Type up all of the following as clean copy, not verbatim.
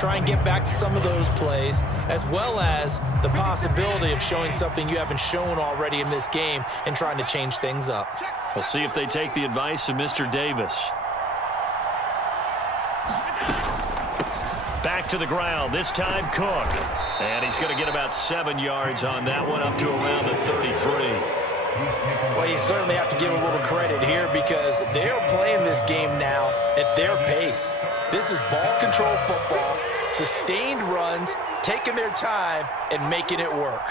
try and get back to some of those plays, as well as the possibility of showing something you haven't shown already in this game and trying to change things up. We'll see if they take the advice of Mr. Davis. Back to the ground, this time Cook. And he's going to get about 7 yards on that one, up to around the 33. Well, you certainly have to give a little credit here because they're playing this game now at their pace. This is ball control football, sustained runs, taking their time, and making it work.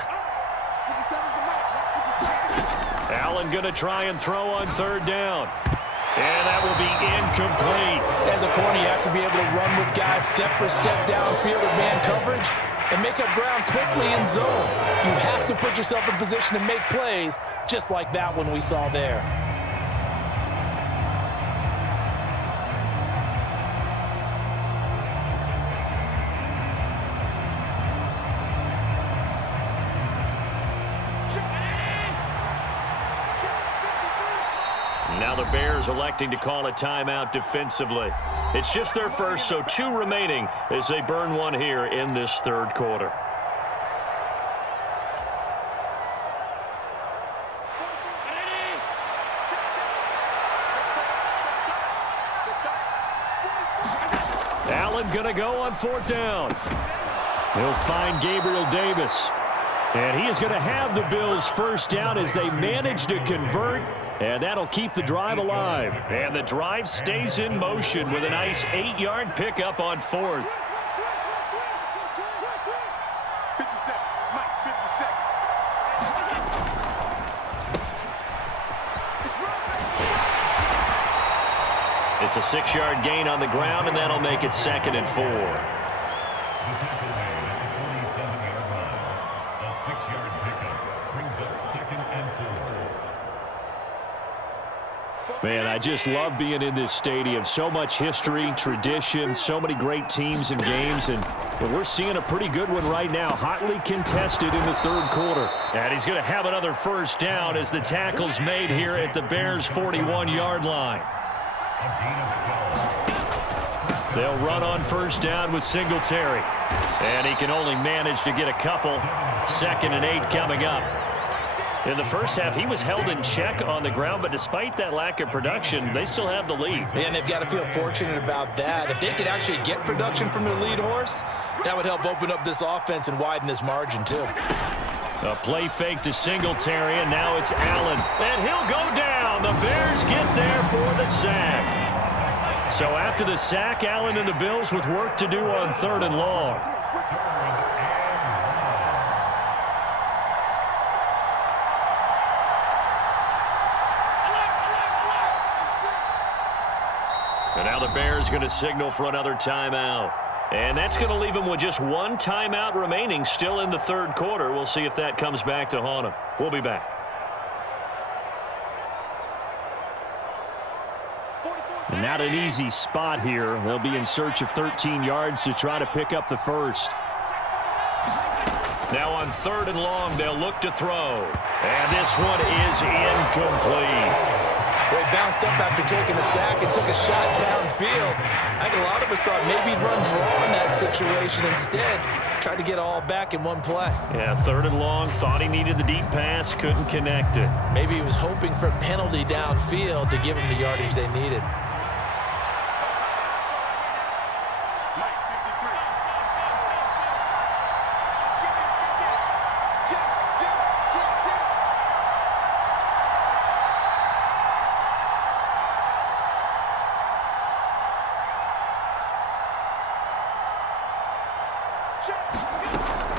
Allen going to try and throw on 3rd down. And that will be incomplete. As a corner, you have to be able to run with guys step for step downfield with man coverage and make up ground quickly in zone. You have to put yourself in position to make plays, just like that one we saw there. Now the Bears electing to call a timeout defensively. It's just their first, so 2 remaining as they burn one here in this 3rd quarter. Allen gonna go on 4th down. He'll find Gabriel Davis. And he is going to have the Bills' first down as they manage to convert. And that'll keep the drive alive. And the drive stays in motion with a nice 8-yard pickup on 4th. 50 seconds. Mike, 50 seconds. It's a 6-yard gain on the ground, and that'll make it 2nd and 4. Man, I just love being in this stadium. So much history, tradition, so many great teams and games, and we're seeing a pretty good one right now. Hotly contested in the 3rd quarter. And he's going to have another first down as the tackle's made here at the Bears' 41-yard line. They'll run on 1st down with Singletary. And he can only manage to get a couple. 2nd and 8 coming up. In the first half, he was held in check on the ground, but despite that lack of production, they still have the lead. And they've got to feel fortunate about that. If they could actually get production from their lead horse, that would help open up this offense and widen this margin, too. A play fake to Singletary, and now it's Allen. And he'll go down. The Bears get there for the sack. So after the sack, Allen and the Bills with work to do on 3rd and long. And now the Bears going to signal for another timeout. And that's going to leave them with just 1 timeout remaining still in the 3rd quarter. We'll see if that comes back to haunt them. We'll be back. Not an easy spot here. They'll be in search of 13 yards to try to pick up the first. Now on 3rd and long, they'll look to throw. And this one is incomplete. Well, he bounced up after taking a sack and took a shot downfield. I think a lot of us thought maybe he'd run draw in that situation. Instead, tried to get it all back in one play. Yeah, 3rd and long, thought he needed the deep pass, couldn't connect it. Maybe he was hoping for a penalty downfield to give him the yardage they needed.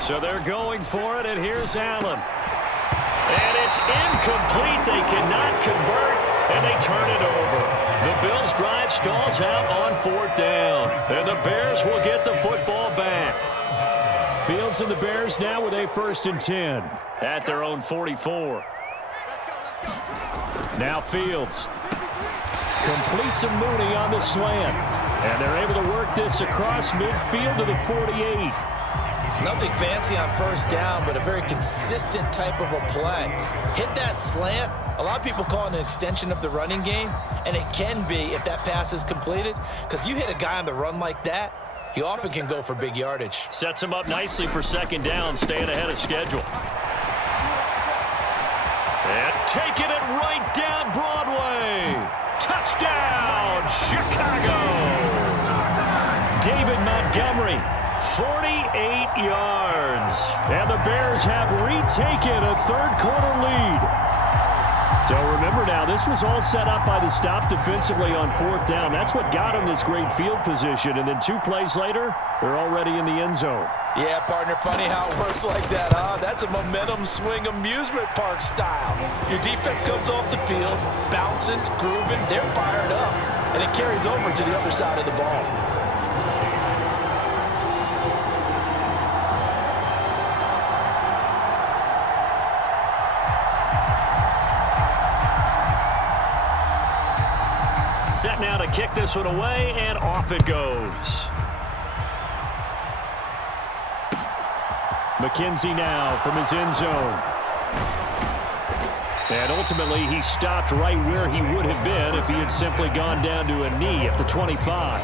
So they're going for it, and here's Allen. And it's incomplete. They cannot convert, and they turn it over. The Bills' drive stalls out on 4th down, and the Bears will get the football back. Fields and the Bears now with a 1st and 10 at their own 44. Now Fields completes a Mooney on the slant, and they're able to work this across midfield to the 48. Nothing fancy on 1st down, but a very consistent type of a play. Hit that slant. A lot of people call it an extension of the running game, and it can be if that pass is completed, because you hit a guy on the run like that, He often can go for big yardage. Sets him up nicely for second down, staying ahead of schedule. And taking it right down Broadway. Touchdown, Chicago. David Montgomery, 48 yards. And the Bears have retaken a third-quarter lead. So remember now, this was all set up by the stop defensively on fourth down. That's what got him this great field position. And then 2 plays later, they're already in the end zone. Yeah, partner, funny how it works like that, huh? That's a momentum swing amusement park style. Your defense comes off the field, bouncing, grooving, they're fired up. And it carries over to the other side of the ball. Set now to kick this one away, and off it goes. McKenzie now from his end zone. And ultimately, he stopped right where he would have been if he had simply gone down to a knee at the 25.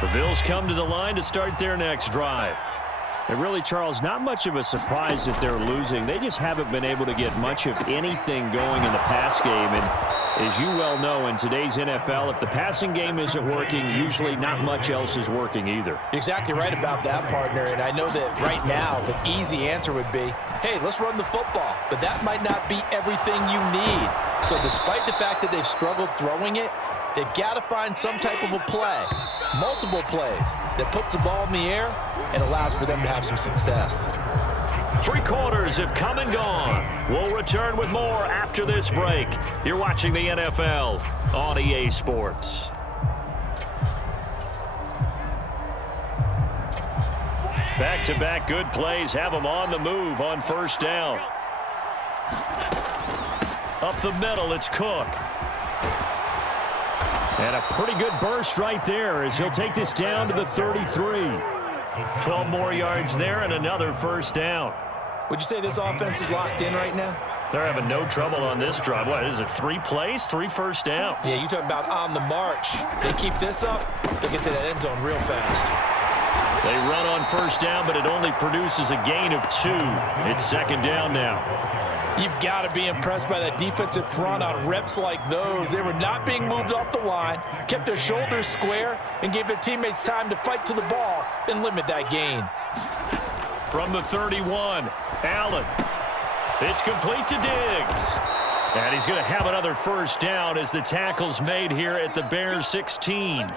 The Bills come to the line to start their next drive. And really, Charles, not much of a surprise that they're losing. They just haven't been able to get much of anything going in the pass game. And as you well know, in today's NFL, if the passing game isn't working, usually not much else is working either. You're exactly right about that, partner. And I know that right now the easy answer would be, hey, let's run the football. But that might not be everything you need. So despite the fact that they've struggled throwing it, they've got to find some type of a play, multiple plays, that puts the ball in the air and allows for them to have some success. 3 quarters have come and gone. We'll return with more after this break. You're watching the NFL on EA Sports. Back-to-back good plays have them on the move on first down. Up the middle, it's Cook. And a pretty good burst right there as he'll take this down to the 33. 12 more yards there and another first down. Would you say this offense is locked in right now? They're having no trouble on this drive. What is it, 3 plays, 3 first downs? Yeah, you talk about on the march. They keep this up, they'll get to that end zone real fast. They run on first down, but it only produces a gain of 2. It's second down now. You've got to be impressed by that defensive front on reps like those. They were not being moved off the line, kept their shoulders square, and gave their teammates time to fight to the ball and limit that gain. From the 31, Allen. It's complete to Diggs. And he's going to have another first down as the tackle's made here at the Bears 16.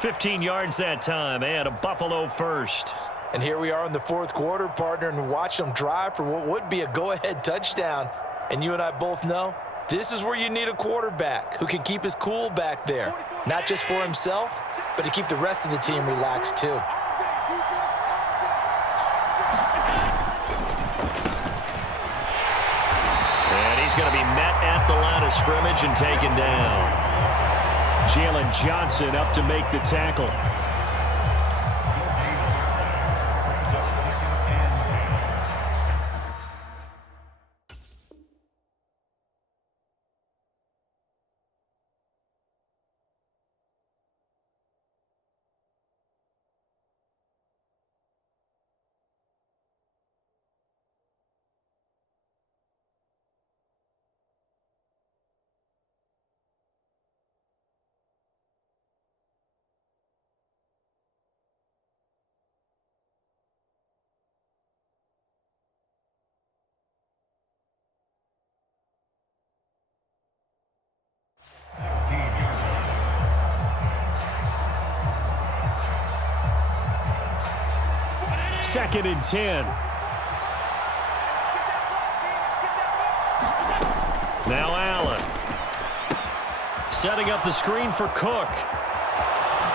15 yards that time, and a Buffalo first. And here we are in the fourth quarter, partner, and watch them drive for what would be a go-ahead touchdown. And you and I both know this is where you need a quarterback who can keep his cool back there, not just for himself, but to keep the rest of the team relaxed too. And he's going to be met at the line of scrimmage and taken down. Jalen Johnson up to make the tackle. Second and 10. Now Allen. Setting up the screen for Cook.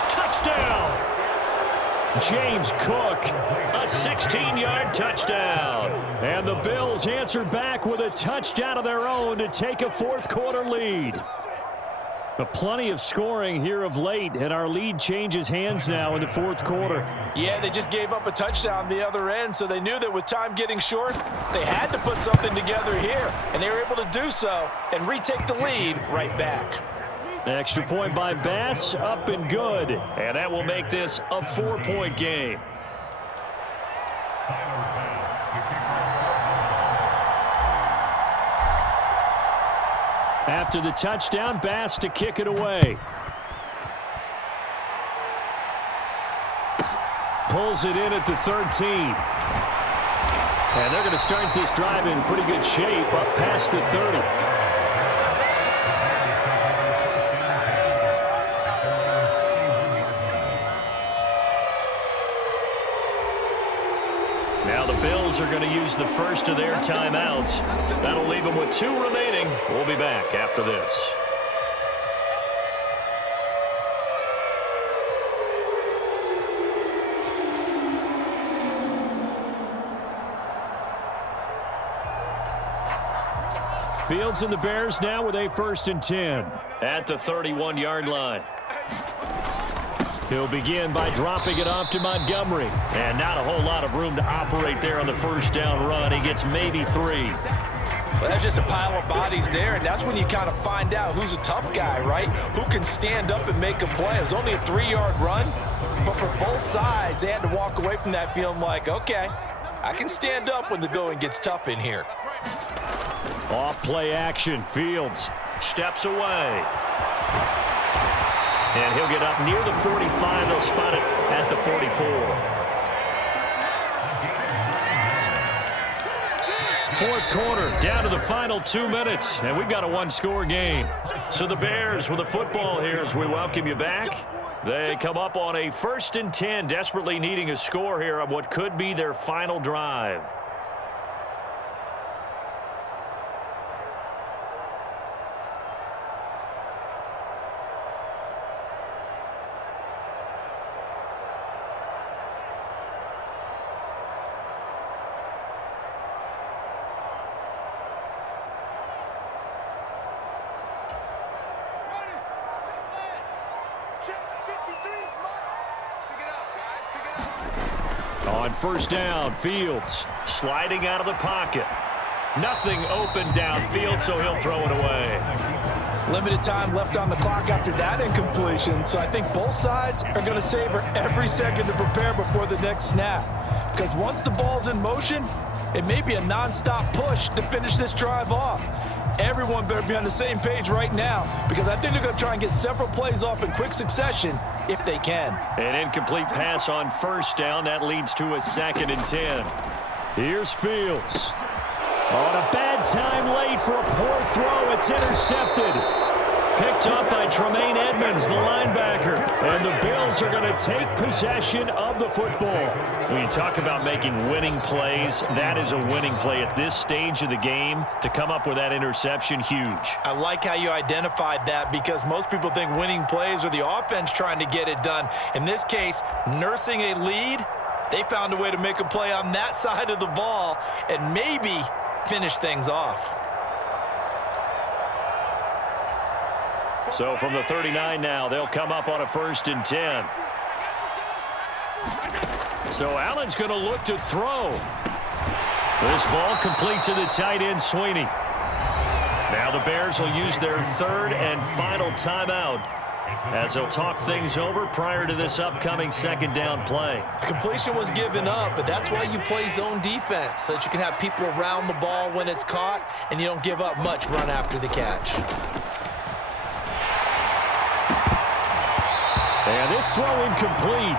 Touchdown! James Cook, a 16-yard touchdown. And the Bills answer back with a touchdown of their own to take a fourth-quarter lead. But plenty of scoring here of late, and our lead changes hands now in the fourth quarter. Yeah, they just gave up a touchdown the other end, so they knew that with time getting short, they had to put something together here, and they were able to do so and retake the lead right back. Extra point by Bass, up and good. And that will make this a 4-point game. After the touchdown, Bass to kick it away. Pulls it in at the 13. And they're going to start this drive in pretty good shape up past the 30. Now the Bills are going to use the first of their timeouts. That'll leave them with 2 remaining. We'll be back after this. Fields and the Bears now with a 1st and 10 at the 31-yard line. He'll begin by dropping it off to Montgomery. And not a whole lot of room to operate there on the first down run. He gets maybe 3. Well, that's just a pile of bodies there, and that's when you kind of find out who's a tough guy, right? Who can stand up and make a play. It was only a 3-yard run, but for both sides, they had to walk away from that feeling like, okay, I can stand up when the going gets tough in here. Off play action. Fields steps away. And he'll get up near the 45. They'll spot it at the 44. 4th quarter, down to the final 2 minutes, and we've got a 1-score game. So the Bears with the football here as we welcome you back. They come up on a 1st and 10, desperately needing a score here on what could be their final drive. On 1st down, Fields sliding out of the pocket. Nothing open downfield, so he'll throw it away. Limited time left on the clock after that incompletion, so I think both sides are going to savor every second to prepare before the next snap. Because once the ball's in motion, it may be a nonstop push to finish this drive off. Everyone better be on the same page right now, because I think they're going to try and get several plays off in quick succession if they can. An incomplete pass on 1st down. That leads to a 2nd and 10. Here's Fields. On a bad time late for a poor throw. It's intercepted. Picked up by Tremaine Edmonds, the linebacker. And the Bills are going to take possession of the football. When you talk about making winning plays, that is a winning play at this stage of the game. To come up with that interception, huge. I like how you identified that, because most people think winning plays are the offense trying to get it done. In this case, nursing a lead, they found a way to make a play on that side of the ball and maybe finish things off. So from the 39 now, they'll come up on a 1st and 10. So Allen's going to look to throw. This ball complete to the tight end, Sweeney. Now the Bears will use their 3rd and final timeout as they'll talk things over prior to this upcoming 2nd down play. Completion was given up, but that's why you play zone defense, so that you can have people around the ball when it's caught and you don't give up much run after the catch. And this throw incomplete.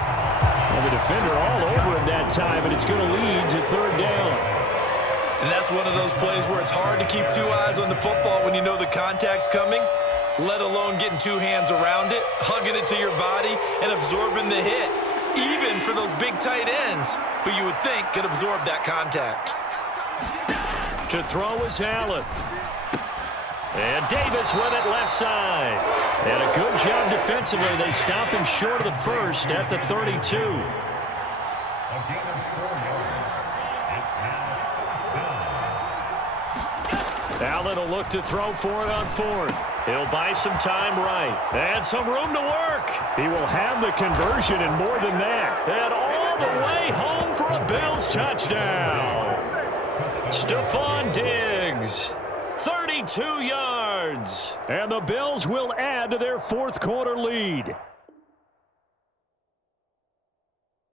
And the defender all over him that time, but it's going to lead to 3rd down. And that's one of those plays where it's hard to keep 2 eyes on the football when you know the contact's coming, let alone getting 2 hands around it, hugging it to your body, and absorbing the hit, even for those big tight ends who you would think could absorb that contact. To throw is Allen. And Davis with it left side. And a good job defensively. They stop him short of the 1st at the 32. Allen will look to throw for it on 4th. He'll buy some time right. And some room to work. He will have the conversion and more than that. And all the way home for a Bills touchdown. Stephon Diggs. 32 yards. And the Bills will add to their fourth quarter lead.